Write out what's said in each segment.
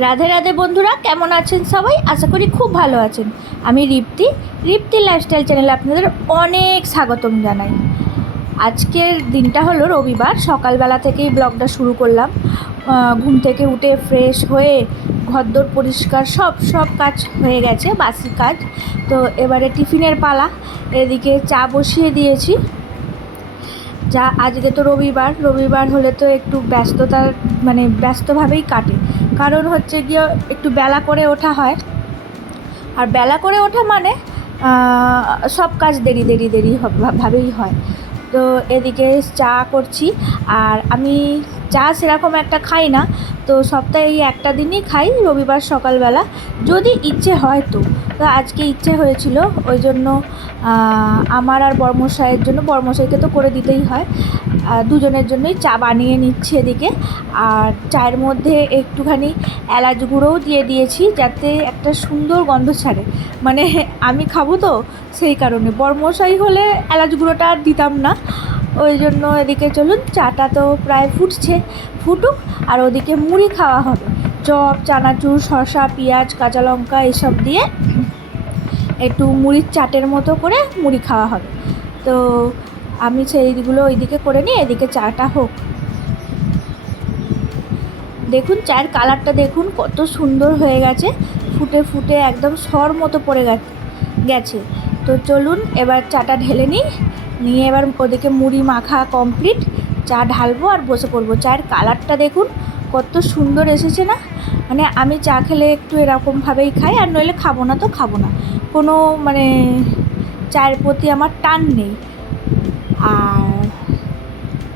রাধে রাধে বন্ধুরা, কেমন আছেন সবাই? আশা করি খুব ভালো আছেন। আমি রিপ্তি রিপ্তি লাইফস্টাইল চ্যানেলে আপনাদের অনেক স্বাগতম জানাই। আজকের দিনটা হলো রবিবার, সকালবেলা থেকেই ব্লগটা শুরু করলাম। ঘুম থেকে উঠে ফ্রেশ হয়ে ঘরদোর পরিষ্কার, সব সব কাজ হয়ে গেছে, বাসি কাজ। তো এবারে টিফিনের পালা, এদিকে চা বসিয়ে দিয়েছি। যা, আজকে তো রবিবার রবিবার হলে তো একটু ব্যস্ততার মানে ব্যস্তভাবেই কাটে। কারণ হচ্ছে গিয়ে একটু বেলা করে ওঠা হয়। আর বেলা করে ওঠা মানে সব কাজ দেরি দেরি দেরি ভাবেই হয়। তো এদিকে চা করছি, আর আমি চা সেরকম একটা খাই না। তো সপ্তাহে এই একটা দিনই খাই, রবিবার সকালবেলা, যদি ইচ্ছে হয় তো। তো আজকে ইচ্ছে হয়েছিল, ওই জন্য আমার আর বর্মশাইয়ের জন্য, বর্মশাইকে তো করে দিতেই হয়। দুজনের জন্যই চা বানিয়ে নিচ্ছে এদিকে। আর চায়ের মধ্যে একটুখানি এলাচ গুঁড়োও দিয়ে দিয়েছি যাতে একটা সুন্দর গন্ধ ছাড়ে। মানে আমি খাব তো সেই কারণে। বর্মশাই হলে এলাচ গুঁড়োটা আর দিতাম না। ওই জন্য এদিকে চলুন, চাটা তো প্রায় ফুটছে। ফুটুক, আর ওদিকে মুড়ি খাওয়া হবে। চপ, চানাচুর, শসা, পেঁয়াজ, কাঁচা লঙ্কা এসব দিয়ে একটু মুড়ির চাটের মতো করে মুড়ি খাওয়া হবে। তো আমি সেইগুলো ওইদিকে করে নিই এদিকে চাটা হোক। দেখুন, চায়ের কালারটা দেখুন, কত সুন্দর হয়ে গেছে। ফুটে ফুটে একদম সর মতো পড়ে গেছে তো চলুন, এবার চাটা ঢেলে নিই। নিয়ে এবার ওদিকে মুড়ি মাখা কমপ্লিট চা ঢালবো আর বসে পড়ব। চায়ের কালারটা দেখুন, কত সুন্দর এসেছে না? মানে আমি চা খেলে একটু এরকমভাবেই খাই, আর নইলে খাব না তো খাব না। কোনো মানে চায়ের প্রতি আমার টান নেই।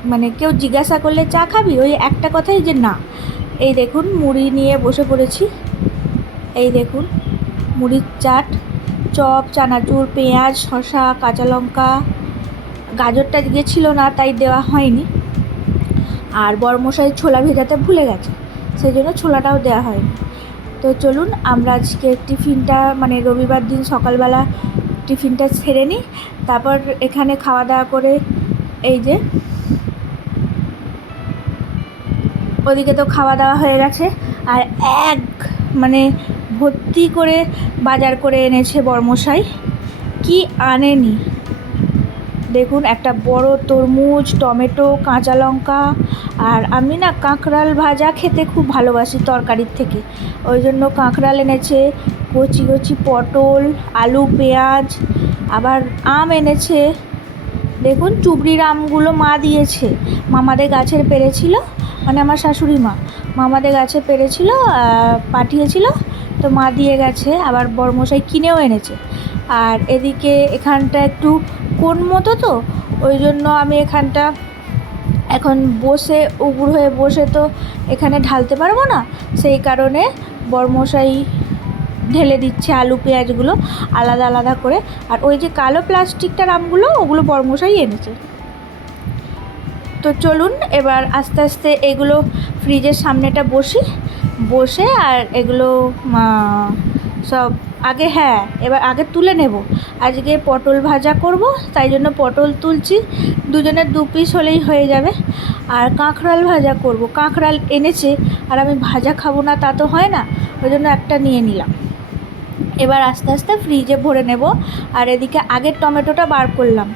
মানে কেউ জিজ্ঞাসা করলে চা খাবি? ওই একটা কথাই যে না। এই দেখুন, মুড়ি নিয়ে বসে পড়েছি। এই দেখুন, মুড়ির চাট, চপ, চানাচুর, পেঁয়াজ, শসা, কাঁচা লঙ্কা। গাজরটা গিয়েছিল না, তাই দেওয়া হয়নি। আর বড়মশাই ছোলা ভেজাতে ভুলে গেছে সেই জন্য ছোলাটাও দেওয়া হয়নি। তো চলুন, আমরা আজকে টিফিনটা মানে রবিবার দিন সকালবেলা টিফিনটা সেরে নিই। তারপর এখানে খাওয়া দাওয়া করে এই যে ওদিকে তো খাওয়া দাওয়া হয়ে গেছে আর এক মানে ভর্তি করে বাজার করে এনেছে বর্মশাই। কি আনেনি? দেখুন, একটা বড় তরমুজ, টমেটো, কাঁচা লঙ্কা আর আমি না কাঁকড়াল ভাজা খেতে খুব ভালোবাসি তরকারির থেকে। ওই জন্য কাঁকড়াল এনেছে কচি কচি পটল, আলু, পেঁয়াজ, আবার আম এনেছে। দেখুন, চুবড়ির আমগুলো মা দিয়েছে। মামাদের গাছের পেরেছিল মানে আমার শাশুড়ি মা। মামাদের গাছে পেরেছিল পাঠিয়েছিল, তো মা দিয়ে গেছে। আবার বড়মশাই কিনেও এনেছে। আর এদিকে এখানটা একটু কোন মতো তো? ওই জন্য আমি এখানটা এখন বসে উগুর হয়ে বসে তো এখানে ঢালতে পারব না। সেই কারণে বড়মশাই ঢেলে দিচ্ছে আলু, পেঁয়াজগুলো আলাদা আলাদা করে। আর ওই যে কালো প্লাস্টিকটার আমগুলো, ওগুলো বড়মশাই এনেছে। তো চলুন, এবার আস্তে আস্তে এগুলো ফ্রিজের সামনেটা বসি। বসে আর এগুলো সব আগে হ্যাঁ এবার আগে তুলে নেব। আজকে পটল ভাজা করব, তাই জন্য পটল তুলছি। দুজনের দু পিস হলেই হয়ে যাবে। আর কাঁকড়াল ভাজা করব। কাঁকড়াল এনেছে, আর আমি ভাজা খাব না, তা তো হয় না। ওই জন্য একটা নিয়ে নিলাম। এবার আস্তে আস্তে ফ্রিজে ভরে নেব। আর এদিকে আগের টমেটোটা বার করলাম।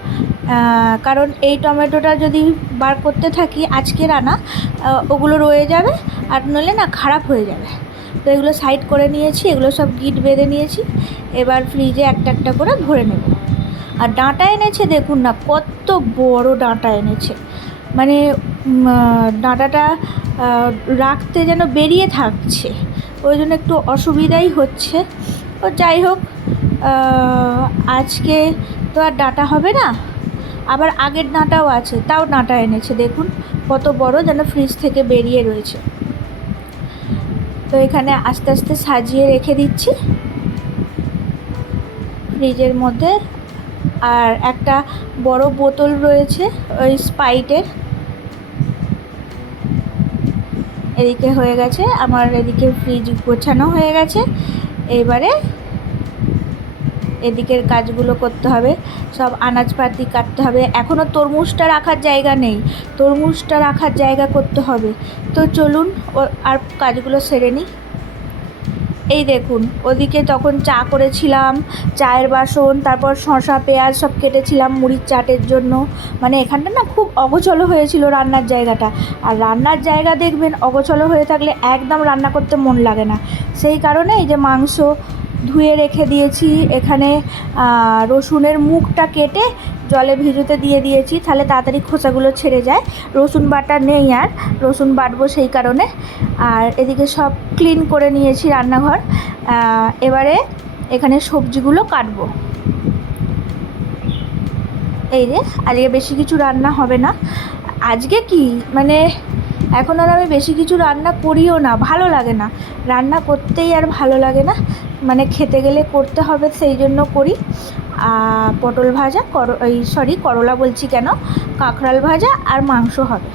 কারণ এই টমেটোটা যদি বার করতে থাকি আজকের আনা আহ, ওগুলো রয়ে যাবে আর নলে না খারাপ হয়ে যাবে। তো এগুলো সাইড করে নিয়েছি এগুলো সব গিট বেঁধে নিয়েছি। এবার ফ্রিজে একটা একটা করে ভরে নেব। আর ডাঁটা এনেছে দেখুন না কত বড় ডাঁটা এনেছে। মানে ডাঁটাটা রাখতে যেন বেরিয়ে থাকছে। ওই জন্য একটু অসুবিধাই হচ্ছে। ও যাই হোক আজকে তো আর ডাঁটা হবে না, আবার আগের ডাঁটাও আছে, তাও ডাঁটা এনেছে, দেখুন কত বড় যেন ফ্রিজ থেকে বেরিয়ে রয়েছে। তো এখানে আস্তে আস্তে সাজিয়ে রেখে দিচ্ছি। ফ্রিজের মধ্যে, আর একটা বড় বোতল রয়েছে ওই স্পাইটের। এদিকে হয়ে গেছে, আমার এদিকে ফ্রিজ গোছানো হয়ে গেছে। এবারে এদিকের কাজগুলো করতে হবে, সব আনাজপাতি কাটতে হবে। এখনও তরমুজটা রাখার জায়গা নেই, তরমুজটা রাখার জায়গা করতে হবে। তো চলুন আর কাজগুলো সেরে নিই। এই দেখুন, ওদিকে তখন চা করেছিলাম, চায়ের বাসন, তারপর শসা, পেঁয়াজ সব কেটেছিলাম মুড়ির চাটের জন্য। মানে এখানটা না খুব অগোছলো হয়েছিল রান্নার জায়গাটা। আর রান্নার জায়গা দেখবেন, অগোছলো হয়ে থাকলে একদম রান্না করতে মন লাগে না। সেই কারণে এই যে মাংস ধুয়ে রেখে দিয়েছি, এখানে রসুনের মুখটা কেটে জলে ভিজোতে দিয়ে দিয়েছি, তাহলে তাড়াতাড়ি খোসাগুলো ছেড়ে যায়। রসুন বাটা নেই আর, রসুন বাটবো সেই কারণে। আর এদিকে সব ক্লিন করে নিয়েছি রান্নাঘর। এবারে এখানে সবজিগুলো কাটবো। এই রে, আজকে বেশি কিছু রান্না হবে না। আজকে কি? মানে এখন আর আমি বেশি কিছু রান্না করিও না, ভালো লাগে না। রান্না করতেই আর ভালো লাগে না। মানে খেতে গেলে করতে হবে, সেই জন্য করি। পটল ভাজা, কর, এই সরি করলা বলছি কেন? কাঁকড়াল ভাজা আর মাংস হবে।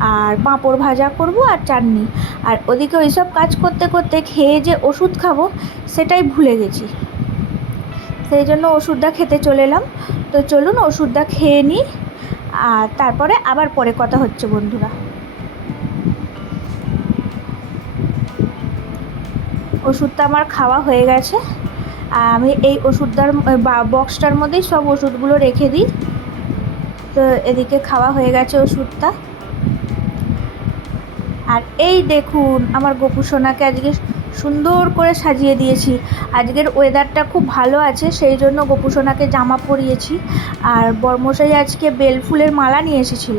আর পাঁপড় ভাজা করব আর চাটনি। আর ওদিকে ওইসব কাজ করতে করতে খেয়ে যে ওষুধ খাব, সেটাই ভুলে গেছি। সেই জন্য ওষুধটা খেতে চলে এলাম। তো চলুন ওষুধটা খেয়ে নিই। আর তারপরে আবার পরে কথা হচ্ছে, বন্ধুরা। ওষুধটা আমার খাওয়া হয়ে গেছে। আমি এই ওষুধটার বক্সটার মধ্যেই সব ওষুধগুলো রেখে দিই। তো এদিকে খাওয়া হয়ে গেছে ওষুধটা। আর এই দেখুন, আমার গোপু সোনাকে আজকে সুন্দর করে সাজিয়ে দিয়েছি। আজকের ওয়েদারটা খুব ভালো আছে, সেই জন্য গোপু সোনাকে জামা পরিয়েছি। আর বর্মশাই আজকে বেল ফুলের মালা নিয়ে এসেছিল।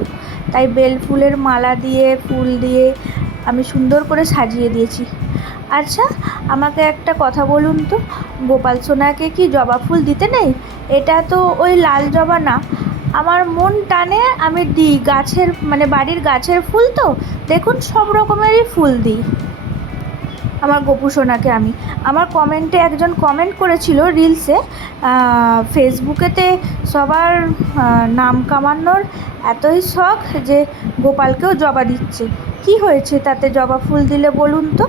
তাই বেল ফুলের মালা দিয়ে, ফুল দিয়ে আমি সুন্দর করে সাজিয়ে দিয়েছি। আচ্ছা আমাকে একটা কথা বলুন তো। গোপাল সোনাকে কি জবা ফুল দিতে নেই? এটা তো ওই লাল জবা না। আমার মন টানে আমি দিই গাছের মানে বাড়ির গাছের ফুল তো। দেখুন, সব রকমেরই ফুল দিই। আমার গোপু সোনাকে আমি। আমার কমেন্টে একজন কমেন্ট করেছিল রিলসে ফেসবুকেতে সবার নাম কামানোর এতই শখ যে গোপালকেও জবা দিচ্ছে। কি হয়েছে তাতে জবা ফুল দিলে বলুন তো?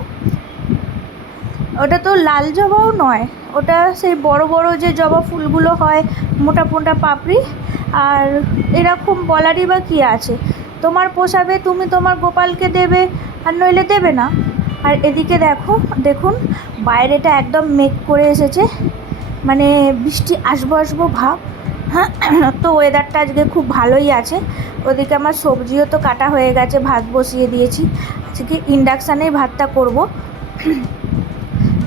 ওটা তো লাল জবাও নয়। ওটা সেই বড় বড় যে জবা ফুলগুলো হয়, মোটা মোটা পাপড়ি। আর এরকম বলারই বা কী আছে? তোমার পোষাবে, তুমি তোমার গোপালকে দেবে, আর নইলে দেবে না। আর এদিকে দেখো, দেখুন, বাইরেটা একদম মেঘ করে এসেছে। মানে বৃষ্টি আসব আসব ভাব। হ্যাঁ তো ওয়েদারটা আজকে খুব ভালোই আছে। ওদিকে আমার সবজিও তো কাটা হয়ে গেছে, ভাত বসিয়ে দিয়েছি। আজকে ইন্ডাকশানেই ভাতটা করব।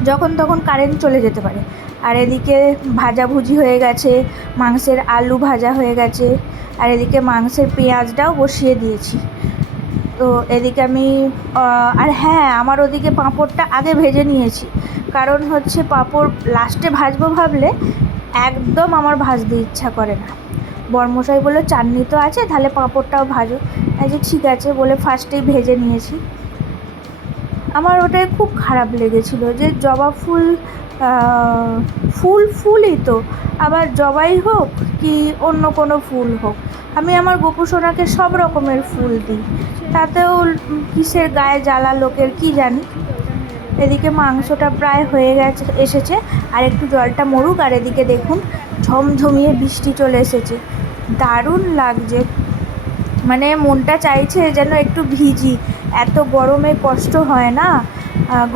যখন তখন কারেন্ট চলে যেতে পারে। আর এদিকে ভাজাভুজি হয়ে গেছে, মাংসের আলু ভাজা হয়ে গেছে, আর এদিকে মাংসের পেঁয়াজটাও বসিয়ে দিয়েছি। তো এদিকে আমি আর হ্যাঁ আমার ওদিকে পাঁপড়টা আগে ভেজে নিয়েছি। কারণ হচ্ছে পাঁপড় লাস্টে ভাজবো ভাবলে একদম আমার ভাজতে ইচ্ছা করে না। বর্মশাই বলল, চাটনি তো আছে, তাহলে পাঁপড়টাও ভাজো। যে ঠিক আছে, বলে ফার্স্টেই ভেজে নিয়েছি। আমার ওটাই খুব খারাপ লেগেছিল যে জবা ফুল ফুল ফুলই তো। আবার জবাই হোক কি অন্য কোনো ফুল হোক। আমি আমার গোপু সোনাকে সব রকমের ফুল দিই। তাতেও কিসের গায়ে জ্বালা লোকের কি জানি। এদিকে মাংসটা প্রায় হয়ে গেছে, এসেছে। আর একটু জলটা মরুক, আর এদিকে দেখুন ঝমঝমিয়ে বৃষ্টি চলে এসেছে। দারুণ লাগছে। মানে মনটা চাইছে যেন একটু ভিজি। এত গরমে কষ্ট হয় না?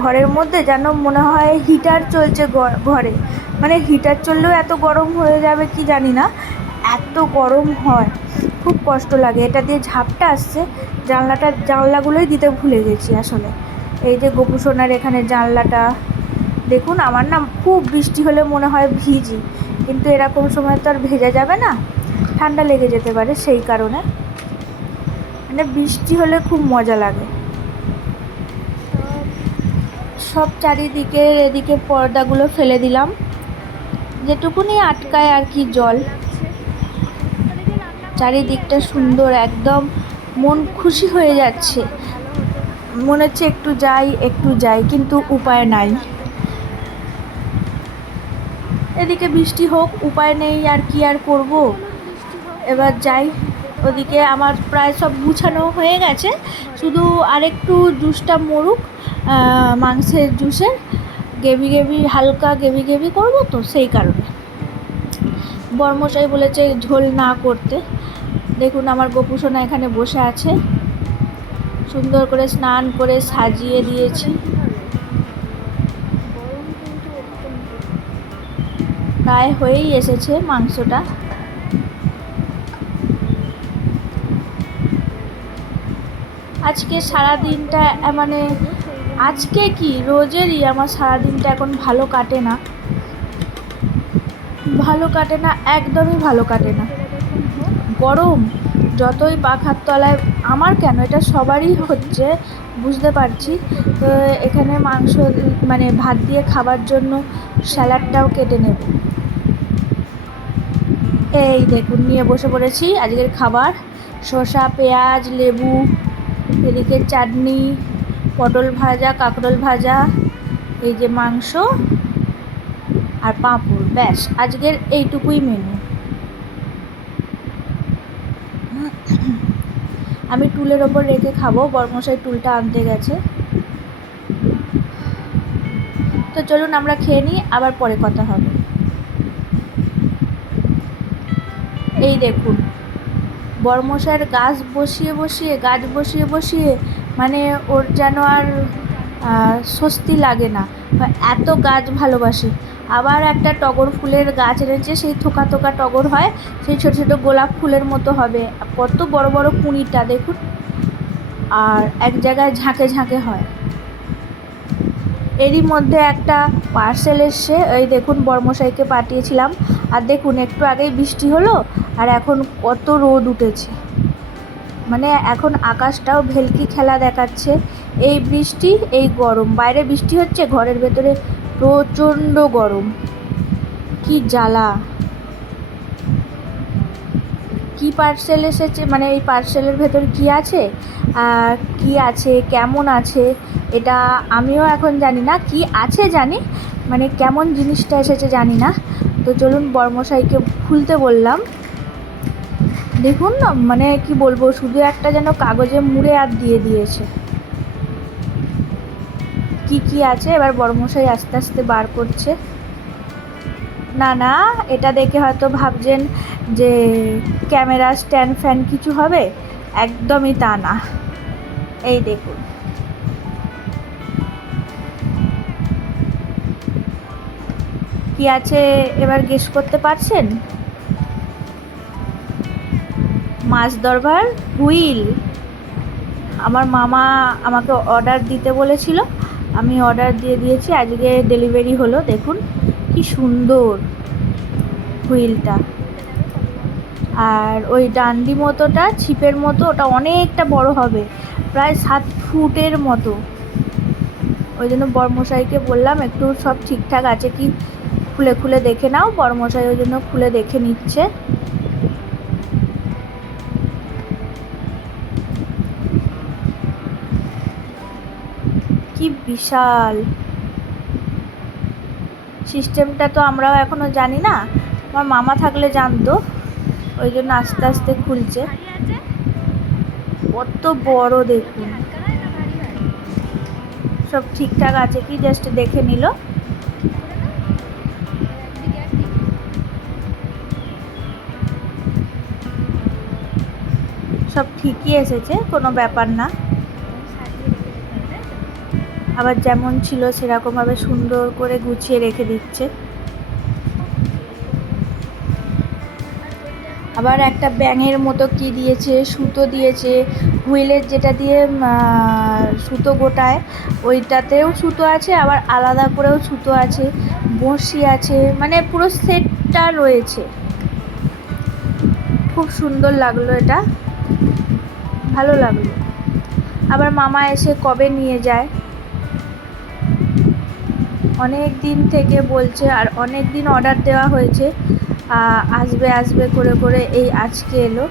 ঘরের মধ্যে যেন মনে হয় হিটার চলছে ঘরে। মানে হিটার চললেও এত গরম হয়ে যাবে কি জানি না? এত গরম হয়। খুব কষ্ট লাগে। এটা দিয়ে ঝাপটা আসছে। জানলাটা, জানলাগুলোই দিতে ভুলে গেছি আসলে। এই যে গোপু সোনার এখানে জানলাটা, দেখুন আমার না খুব বৃষ্টি হলে মনে হয় ভিজি। কিন্তু এরকম সময় তো আর ভেজা যাবে না। ঠান্ডা লেগে যেতে পারে সেই কারণে। মানে বৃষ্টি হলে খুব মজা লাগে। সব চারিদিকে, এদিকে পর্দাগুলো ফেলে দিলাম। যেটুকুনি আটকায় আর কি জল। চারিদিকটা সুন্দর, একদম মন খুশি হয়ে যাচ্ছে। মনে হচ্ছে একটু যাই একটু যাই, কিন্তু উপায় নাই। এদিকে বৃষ্টি হোক, উপায় নেই, আর কি আর করব? এবার যাই। ওদিকে আমার প্রায় সব গুছানো হয়ে গেছে। শুধু আরেকটু জুসটা মরুক মাংসের জুসের। গেভি গেভি হালকা গেভি গেভি করব তো সেই কারণে। বর্মশাই বলেছে ঝোল না করতে। দেখুন আমার গোপুসোনা এখানে বসে আছে। সুন্দর করে স্নান করে সাজিয়ে দিয়েছি। প্রায় হয়েই এসেছে মাংসটা। আজকে সারা দিনটা মানে আজকে কি? রোজেরই আমার সারা দিনটা এখন ভালো কাটে না। ভালো কাটে না, একদমই ভালো কাটে না। গরম, যতই পাখার তলায়, আমার কেন? এটা সবারই হচ্ছে, বুঝতে পারছি। তো এখানে মাংস মানে ভাত দিয়ে খাবার জন্য স্যালাডটাও কেটে নেব। এই দেখুন, নিয়ে বসে পড়েছি। আজকের খাবার, শসা, পেঁয়াজ, লেবু এদিকে চাটনি, পটল ভাজা, কাঁকরোল ভাজা, এই যে মাংস আর পাঁপড়, ব্যাস। আজকের এইটুকুই মেনু আমি টুলের ওপর রেখে খাব, বরমশাই টুলটা আনতে গেছে। তো চলুন আমরা খেয়ে নিই, আবার পরে কথা হবে। এই দেখুন। বর্মশাইয়ের গাছ বসিয়ে বসিয়ে, গাছ বসিয়ে বসিয়ে মানে ওর যেন আর স্বস্তি লাগে না। এত গাছ ভালোবাসে। আবার একটা টগর ফুলের গাছ এনেছে, সেই থোকা থোকা টগর হয়, সেই ছোটো ছোটো গোলাপ ফুলের মতো হবে। কত বড় বড় কুঁড়িটা, দেখুন। আর এক জায়গায় ঝাঁকে ঝাঁকে হয়। এরই মধ্যে একটা পার্সেল এসছে, এই দেখুন বর্মশাইকে পাঠিয়েছিলাম। আর দেখুন, একটু আগেই বৃষ্টি হলো আর এখন কত রোদ উঠেছে। মানে এখন আকাশটাও ভেলকি খেলা দেখাচ্ছে। এই বৃষ্টি, এই গরম। বাইরে বৃষ্টি হচ্ছে, ঘরের ভেতরে প্রচণ্ড গরম। কি জ্বালা। কি পার্সেল এসেছে? মানে এই পার্সেলের ভেতর কি আছে? কি আছে? কেমন আছে? এটা আমিও এখন জানি না। কি আছে জানি? মানে কেমন জিনিসটা এসেছে জানি না। তো চলুন বর্মশাইকে খুলতে বললাম। দেখুন না মানে কি বলব, শুধু একটা যেন কাগজে মুড়ে আর দিয়ে দিয়েছে। কি কি আছে? এবার বড়মশাই আস্তে আস্তে বার করছে। না না, এটা দেখে হয়তো ভাবছেন যে ক্যামেরা, স্ট্যান্ড ফ্যান কিছু হবে? একদমই তা না। এই দেখুন। কি আছে এবার গেস করতে পারছেন? মাছ ধরবার হুইল। আমার মামা আমাকে অর্ডার দিতে বলেছিল। আমি অর্ডার দিয়ে দিয়েছি, আজকে ডেলিভারি হলো। দেখুন, কি সুন্দর হুইলটা। আর ওই ডান্ডি মতোটা, ছিপের মতো, ওটা অনেকটা বড় হবে, প্রায় সাত ফুটের মতো। ওই জন্য বর্মশাইকে বললাম, একটু সব ঠিকঠাক আছে কি? খুলে খুলে দেখে নাও বর্মশাই ওই জন্য খুলে দেখে নিচ্ছে। কি বিশাল। সিস্টেমটা তো আমরাও এখনও জানি না, আমার মামা থাকলে জানতো, ওই জন্য আস্তে আস্তে খুলছে। কত বড় দেখুন। সব ঠিকঠাক আছে কি? জাস্ট দেখে নিল। সব ঠিকই এসেছে, কোনো ব্যাপার না। আবার যেমন ছিল সেরকমভাবে সুন্দর করে গুছিয়ে রেখে দিচ্ছে। আবার একটা ব্যাঙের মতো কি দিয়েছে, সুতো দিয়েছে। হুইলের যেটা দিয়ে সুতো গোটায়, ওইটাতেও সুতো আছে, আবার আলাদা করেও সুতো আছে, বড়শি আছে মানে পুরো সেটটা রয়েছে। খুব সুন্দর লাগল এটা। ভালো লাগল। আবার মামা এসে কবে নিয়ে যায়? অনেক দিন থেকে বলছে আর অনেক দিন অর্ডার দেওয়া হয়েছে। আসবে আসবে করে করে এই আজকে এলো।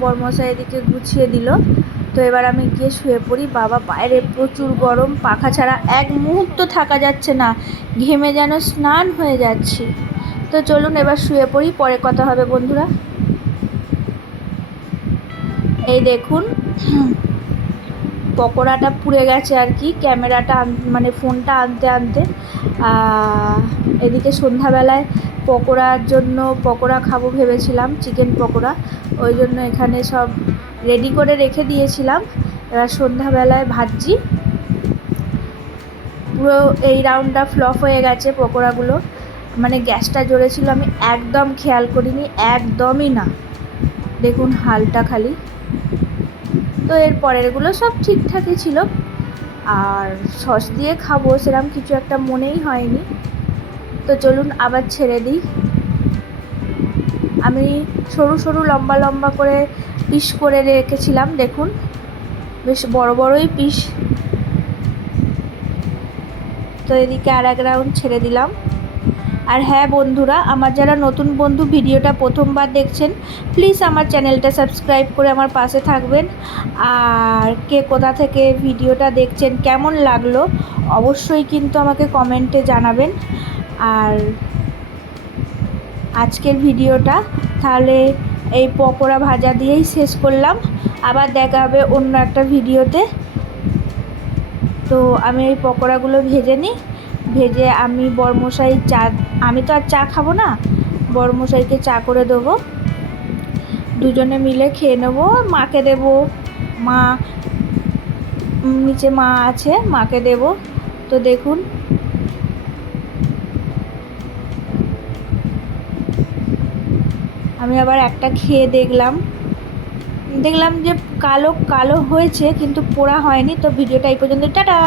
বর্মশাই এদিকে গুছিয়ে দিল। তো এবার আমি গিয়ে শুয়ে পড়ি। বাবা, বাইরে প্রচুর গরম, পাখা ছাড়া এক মুহূর্ত থাকা যাচ্ছে না। ঘেমে যেন স্নান হয়ে যাচ্ছি। তো চলুন এবার শুয়ে পড়ি, পরে কথা হবে বন্ধুরা। এই দেখুন, পকোড়াটা পুড়ে গেছে আর কি, ক্যামেরাটা মানে ফোনটা আনতে আনতে। এদিকে সন্ধ্যাবেলায় পকোড়ার জন্য পকোড়া খাব ভেবেছিলাম, চিকেন পকোড়া। ওই জন্য এখানে সব রেডি করে রেখে দিয়েছিলাম। এবার সন্ধ্যাবেলায় ভাজছি। পুরো এই রাউন্ডটা ফ্লপ হয়ে গেছে পকোড়াগুলো। মানে গ্যাসটা জোরে ছিল আমি একদম খেয়াল করিনি, একদমই না। দেখুন হালটা খালি। তো এর পরেরগুলো সব ঠিকঠাকই ছিল। আর সস দিয়ে খাব সেরকম কিছু একটা মনেই হয়নি। তো চলুন আবার ছেড়ে দিই। আমি সরু সরু লম্বা লম্বা করে পিস করে রেখেছিলাম, দেখুন। বেশ বড় বড়ই পিস। তো এদিকে আর এক রাউন্ড ছেড়ে দিলাম। আর হ্যাঁ বন্ধুরা, আমার যারা নতুন বন্ধু ভিডিওটা প্রথমবার দেখছেন প্লিজ আমার চ্যানেলটা সাবস্ক্রাইব করে আমার পাশে থাকবেন। আর কে কোথা থেকে ভিডিওটা দেখছেন, কেমন লাগল, অবশ্যই কিন্তু আমাকে কমেন্টে জানাবেন। আর আজকের ভিডিওটা, তাহলে এই পকোড়া ভাজা দিয়েই শেষ করলাম। আবার দেখা হবে অন্য একটা ভিডিওতে। তো আমি এই পকোড়াগুলো ভেজে নিই। ভেজে আমি বরমশাই চা, আমি তো আর চা খাব না, বরমশাইকে চা করে দেবো। দুজনে মিলে খেয়ে নেব, মাকে দেবো, মা নিচে মা আছে, মাকে দেবো। তো দেখুন। আমি আবার একটা খেয়ে দেখলাম। দেখলাম যে কালো কালো হয়েছে, কিন্তু পোড়া হয়নি, তো ভিডিওটা এই পর্যন্ত টাটা!